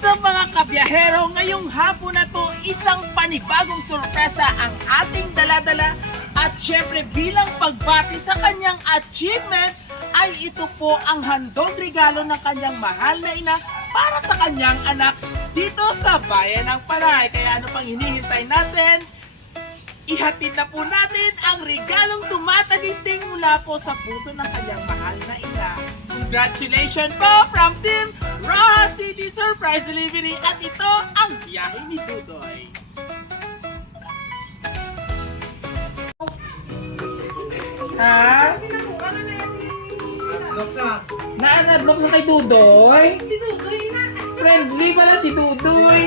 What's up mga kabiyahero? Ngayong hapon na to, isang panibagong sorpresa ang ating daladala at syempre bilang pagbati sa kanyang achievement ay ito po ang handog regalo ng kanyang mahal na ina para sa kanyang anak dito sa bayan ng Panay. Kaya ano pang hinihintay natin? Ihatid na po natin ang regalong tumataginding mula po sa puso ng kanyang mahal na ina. Congratulations po from Team Rojas City Surprise Delivery at ito ang biyahe ni Dudoy. Ha? Naanadlok sa kay Dudoy? Si Dudoy na. Friendly pala si Dudoy.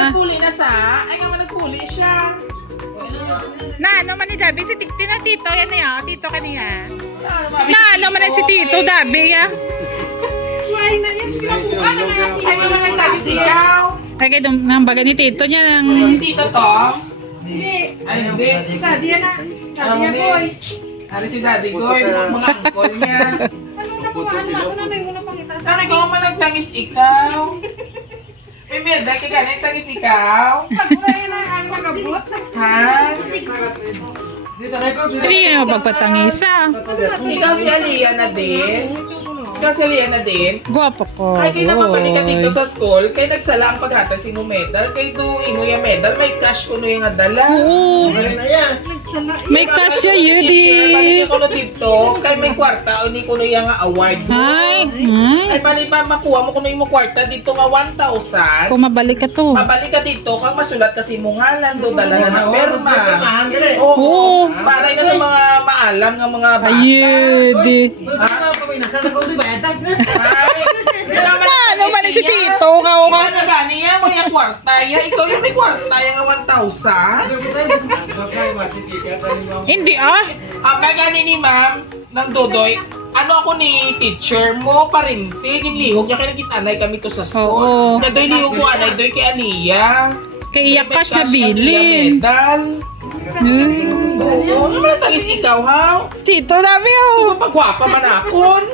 Nagpuli na sa? Ay nga nagpuli siya. Na, ano man ni Dabi? Si Tito yan na yan. Tito kanina. Na, ano man si Tito Dabi ya? Ay, na yan. Pinabukan na yan siya. Ay nga nagtabi sigaw. Ay, kayo nang baga ni Tito niya. Si Tito to? Hindi. Ay hindi. Daddy yan na. Daddy yan, boy. Ano si Daddy Goy? Mga angkol niya. Ano na yung unang pakita sa Sana ikaw man nagtangis ikaw. May merda ka ganit tangis ikaw. Pagkulay na ang magabot. Ha? Hindi yung pagpatangisa. Ikaw si Aliyah na din. Ikaw si Aliyah na din. Guwapo ko. Ay, kayo naman pati ka dito sa school, kayo nagsala ang paghatag sino medal, kayo doon ino yung medal, may cash ko no yung adala. Oo. May cash siya yun Balik ko no dito, kayo may kwarta, o hindi ko no yung award mo. Ay. Ay, balik pa makuha mo ko no yung kwarta dito nga 1,000. Kung mabalik ka to. Mabalik ka dito, kang masulat kasi mo ngalan do, dala na ng perma. Oo. Para na sa mga maalam ng mga bata. Ayedi. Ay, Ano man si Tito? Kao ka. Ikaw na gani yan, mo yung kwarta yan. Ikaw yung may kwarta yan nga 1,000. Hindi ah. Kaya gani ni ma'am, ng Dodoy, ano ako ni teacher mo, parinti, ginlihog niya kaya nagkitanay kami to sa Oo. school. Nadoy lihog ko anay, doy kay Aliyah. Kay May cash na Aliyah bilin. medal. Oo, ano man ang tangis ikaw, ha? Tito, dami oh. Pagwapa man akon.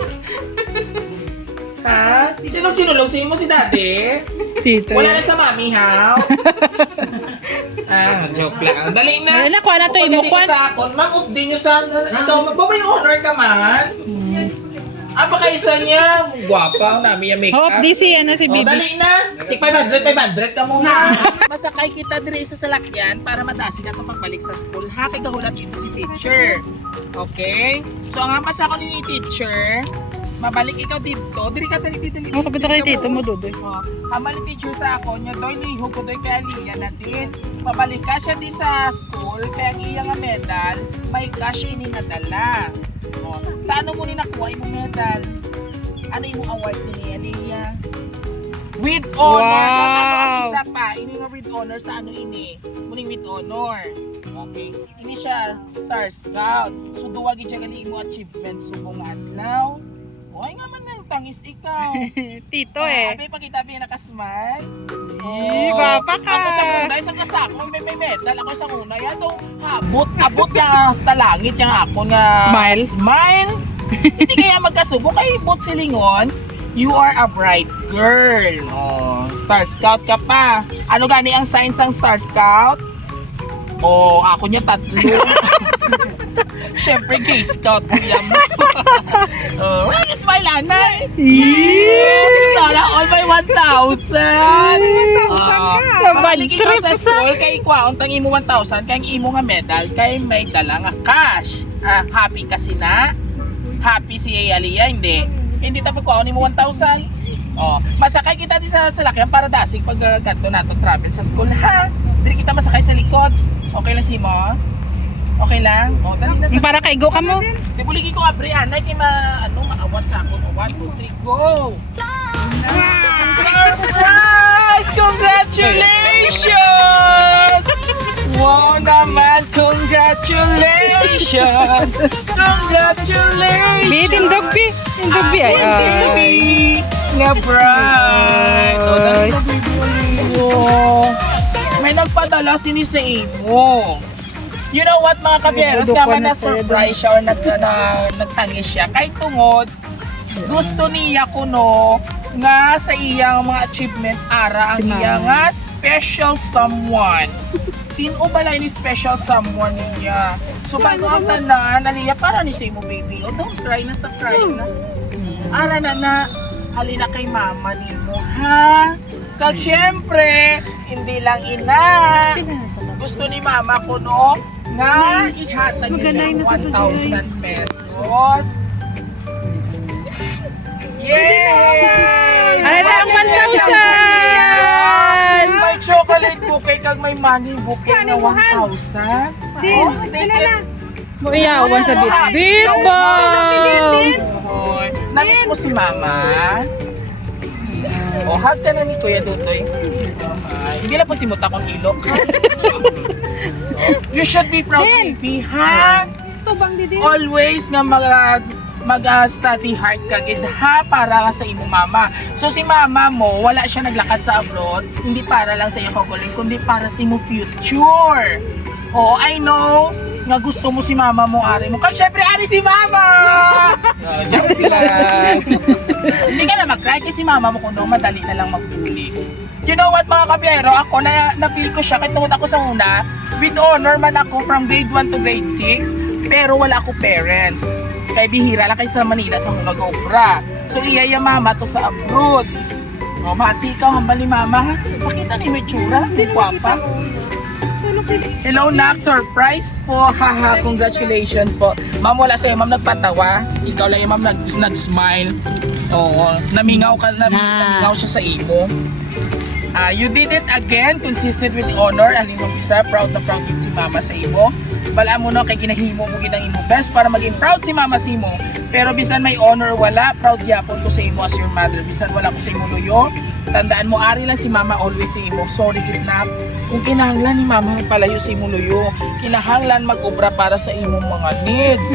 Ha? Sinong sinulog sa'yo mo si daddy? Tito. Wala na sa mami, ha? Joke lang. Dali na. Wala na, kuha na to, Update imukwan. ka sa akon. Ma'am, update nyo sa... Ikaw, magbabay honor ka man. Baka isa niya. Gwapa, nami yung makeup. Hope, di si ano si Oh, Bibi. dali na. Tik 500 ka muna. Masakay kita dire sa salakyan para matasi ka itong pagbalik sa school. Ha, kay kahulat dito si teacher. Okay? So, ang hapas ako ni teacher, mabalik ikaw dito. Diri ka dali dito. Oh, kapit kay Tito mo, Dudoy. Hamali teacher sa ako niya, doy lihog ko doy kay Aliyah na din. Mabalik ka siya di sa school, kaya ang iya nga medal, may cash ini nga dala. O, sa ano mo ni nakuha imong medal? Ano imong award sa ni Aliyah? With honor. Wow. Ano isa pa, ini nga with honor sa ano ini? Muning with honor. Okay. Ini siya Star Scout. So duwag siya gali imo achievement subong adlaw. Oy nga man nang tangis ikaw. Tito eh. Abi pakita bi nakasmile. Gwapa ka. Ako sa unay isang kasako may medal ako sa unay ato abot ka sa langit yang ako nga smile. Hindi kaya magkasubo kay bot silingon. You are a bright girl. Oh, Star Scout ka pa. Ano gani ang signs ng Star Scout? Oh, ako niya tatlo. Siyempre, Gay Scout niya mo. Smile, Anay. Sana all by 1,000. Pabalik ikaw sa school, kay kwaon, tangi mo 1,000, kay imo nga medal, kay may dala nga cash. Happy kasi na? Happy si Aliyah, hindi. Hindi tapos kwaon mo 1,000. Oh, masakay kita di sa salakyan para dasig pag ganto nato travel sa school, ha? Dili kita masakay sa likod. Okay lang si mo? Okay lang? O, dali na sa... Para kaigo ka mo. Nabuligi ko abri, anay, kay maawat sa akon. 1, 2, 3, go! Surprise! Congratulations! Wow naman! Congratulations! Congratulations! Bi, tindog bi. Tindog bi ay. Baby! Nga bright! O, dali na, baby. May nagpadala sini sa imo. You know what mga kabyeros, naman na surprise siya or nagtangis siya. Kahit tungod Gusto niya kuno nga sa iyang mga achievement ara ang Si Mama. iya nga special someone. Sino ba lang ni special someone niya? So bago ang tanan, naliya para ni say mo baby. Oh, don't cry na, stop crying na. Ara na, halina kay mama nimo, ha? Kag syempre, hindi lang ina. Gusto ni mama ko no, nga ihatag niya ng 1,000 pesos. Yay! Ano ang 1,000? May chocolate bouquet kag may money bouquet na 1,000. Din, thank you. Mo iyawan sa bit-bit ba? Hoy, namiss mo si mama? O, hug ka na ni Kuya Dutoy. Hindi na po simot akong ilok. You should be proud, baby, ha? Tubang didi. Always nga mag-study hard ka gid ha para sa imong mama. So si mama mo, wala siya naglakad sa abroad, hindi para lang sa iyong kaugaling, kundi para sa imong future. Oh, I know nga gusto mo si mama mo, ari mo. Kaya syempre, ari si mama! No, diyan sila. Hindi ka na mag-cry kasi si mama mo kuno, madali na lang magpuli. You know what mga kabiyero, ako na-feel ko siya, kahit tungkol ako sa una, with honor man ako from grade 1 to grade 6, pero wala ako parents. Kaya bihira lang kayo sa Manila sa Hunag Opera. So iya mama to sa abroad. O, mati ikaw, hambal ni mama ha. Pakita ni may tsura, may guwapa. Hello Nak, surprise po. Haha, congratulations po. Ma'am, wala sa'yo, ma'am nagpatawa. Ikaw lang yung ma'am nag-smile. Oo, namingaw siya sa imo. You did it again, consistent with honor. Aling mong isa, proud na proud din si mama sa imo. Wala mo no, kay ginahimo mo ginang imo best para maging proud si mama sa imo. Pero bisan may honor wala, proud gyapon ko sa imo as your mother. Bisan wala ko sa imo luyo, tandaan mo, ari lang si mama always sa imo. Sorry kidnap. Kung kinahanglan ni mama palayo sa imo luyo, kinahanglan mag-obra para sa imong mga needs.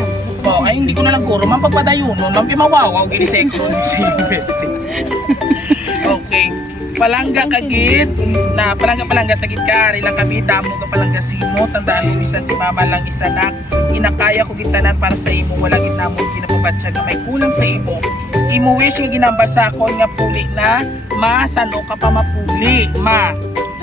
Oh, ay hindi ko na lang guro, ma'am pagpadayon no, ma'am pimawawaw gini sa imo sa imo. Okay. Palangga kagid na palangga tagid ka ari lang kami damo ka palangga sa imo, tandaan mo bisan si mama lang isa nak inakaya ko gitanan para sa imo, wala gid namo ginapabatsa nga may kulang sa imo. Imo wish nga ginambasa ko nga puli na ma sano ka pa mapuli ma.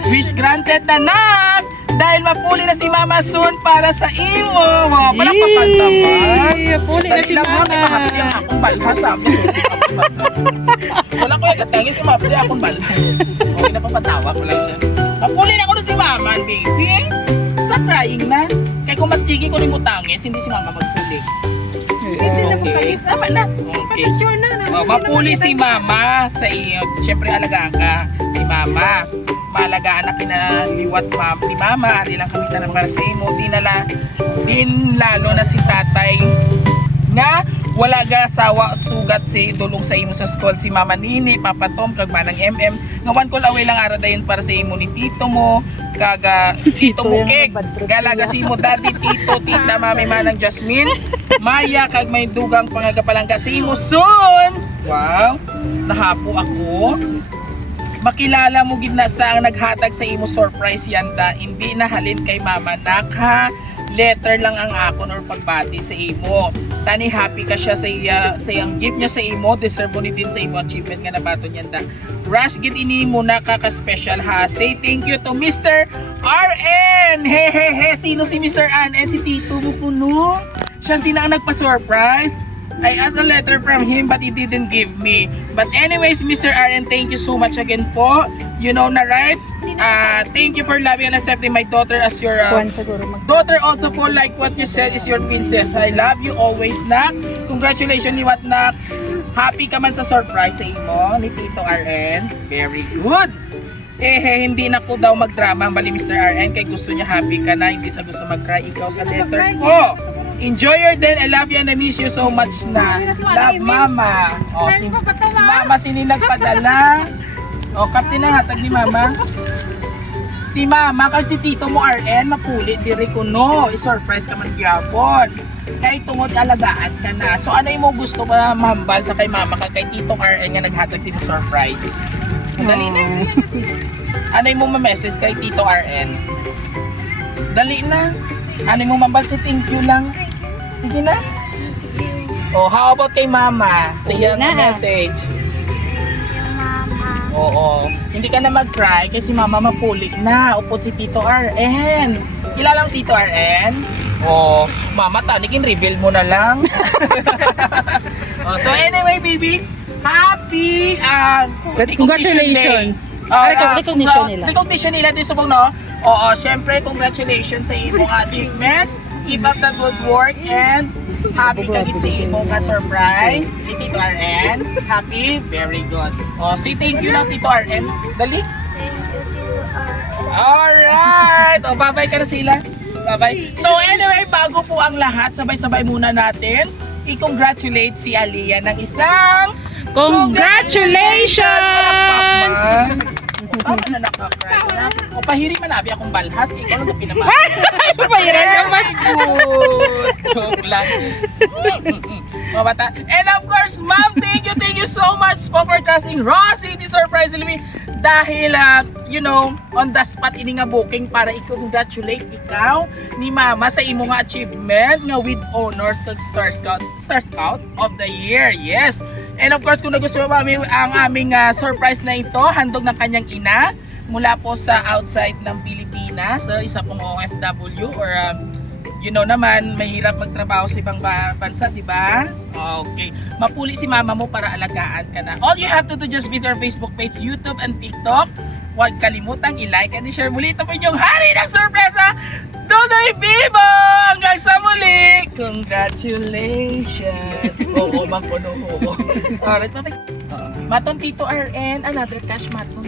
Wish granted na nak dahil mapuli na si mama soon para sa imo. Wow, pala papantaman. Puli na si mama. Mahapli ang akong balhas sabi. Wala ko yung katangis si mapuli akong balhas. Okay na papatawa ko lang siya. Mapuli na ko na si mama, baby. Stop crying na. Kaya kung matigi ko rin mutangis, hindi si mama magpuli. Okay, tama na. Okay. Oh, mapuli si mama sa iyo. Siyempre alagaan ka ni mama. Malagaan na kinaliwat ni mama. Ari lang kami tanan para sa imo. Din lalo na si tatay nga wala ga sawa sugat si dulong sa imo sa school si Mama Nini, Papa Tom, kag Manang MM. Nga one call away lang ara dayon para sa imo ni tito mo, kaga tito mo keg. Galaga si mo daddy, tito, tita, mami, Manang Jasmine, Maya, kag may dugang pangagapalangga sa imo soon. Wow, nahapo ako. Makilala mo gid na sa ang naghatag sa imo surprise yanda, hindi na halin kay mama nak ha. Letter lang ang akon or pagbati sa imo. Tani happy ka siya sa iyang gift niya sa imo, deserve mo ni din sa imo achievement nga nabaton yanda. Rush gid ini mo na special ha. Say thank you to Mr. RN. Hehehe, sino si Mr. RN? Si Tito mo kuno. Siya sina ang nagpa-surprise. I asked a letter from him but he didn't give me. But anyways, Mr. RN, thank you so much again po. You know na right? Thank you for loving and accepting my daughter as your daughter also po, like what you said, is your princess. I love you always, nak. Congratulations ni what, nak. Happy ka man sa surprise sa imo ni Tito RN. Very good. Hindi na ko daw magdrama ang bali Mr. RN kay gusto niya happy ka na, hindi sa gusto mag-cry ikaw sa letter ko. Enjoy your day. I love you and I miss you so much na. Love mama. Oh, si mama sini nagpadala. O, kapti na hatag ni mama. Si mama kag si tito mo RN mapuli diri ko no. I-surprise ka man gyapon. Kay tungod alagaan ka na. So ano mo gusto pa mahambal sa kay mama kag kay tito RN nga naghatag si mo surprise? Dali na. Ano mo ma-message kay tito RN? Dali na. Ano mo mambal si thank you lang? Sige na. Oh, how about kay Mama? Sige Na. na message. Oo. Hindi ka na mag-cry kasi Mama mapuli na. Upo si Tito RN. Kilala mo si Tito RN? Oh, Mama, tanikin reveal mo na lang. Oh, so anyway, baby, happy Congratulations. Recognition nila. Recognition nila din subong, no? Oo, syempre, congratulations sa imong achievements. Keep up the good work and happy ka din sa imong ka-surprise ni Tito RN. Happy? Very good. Oh, say thank you lang, Tito RN. Dali. Alright! O, bye-bye ka na sila. Bye-bye. So anyway, bago po ang lahat, sabay-sabay muna natin i-congratulate si Aliyah ng isang Congratulations! Paano na nakakry na? O pahiri man abi akong balhas, ikaw lang pinamahal. Pahiran naman. Good. Joke lang. Mga bata. And of course, ma'am, thank you so much po for trusting Rosie, the surprise me. Dahil, you know, on the spot ini nga booking para i-congratulate ikaw ni Mama sa imo nga achievement nga with honors kag Star Scout of the Year. Yes. And of course, kung nagustuhan mo ang aming surprise na ito, handog ng kanyang ina mula po sa outside ng Pilipinas, so isa pong OFW or you know naman, mahirap magtrabaho sa ibang bansa, di ba? Okay. Mapuli si Mama mo para alagaan ka na. All you have to do, just visit our Facebook page, YouTube, and TikTok. Huwag kalimutang i-like and i-share muli. Ito po inyong hari ng sorpresa, Dodoy Bibo! Hanggang sa muli! Congratulations! Oo, mapuno ho. Alright, maton Tito RN, another cash maton.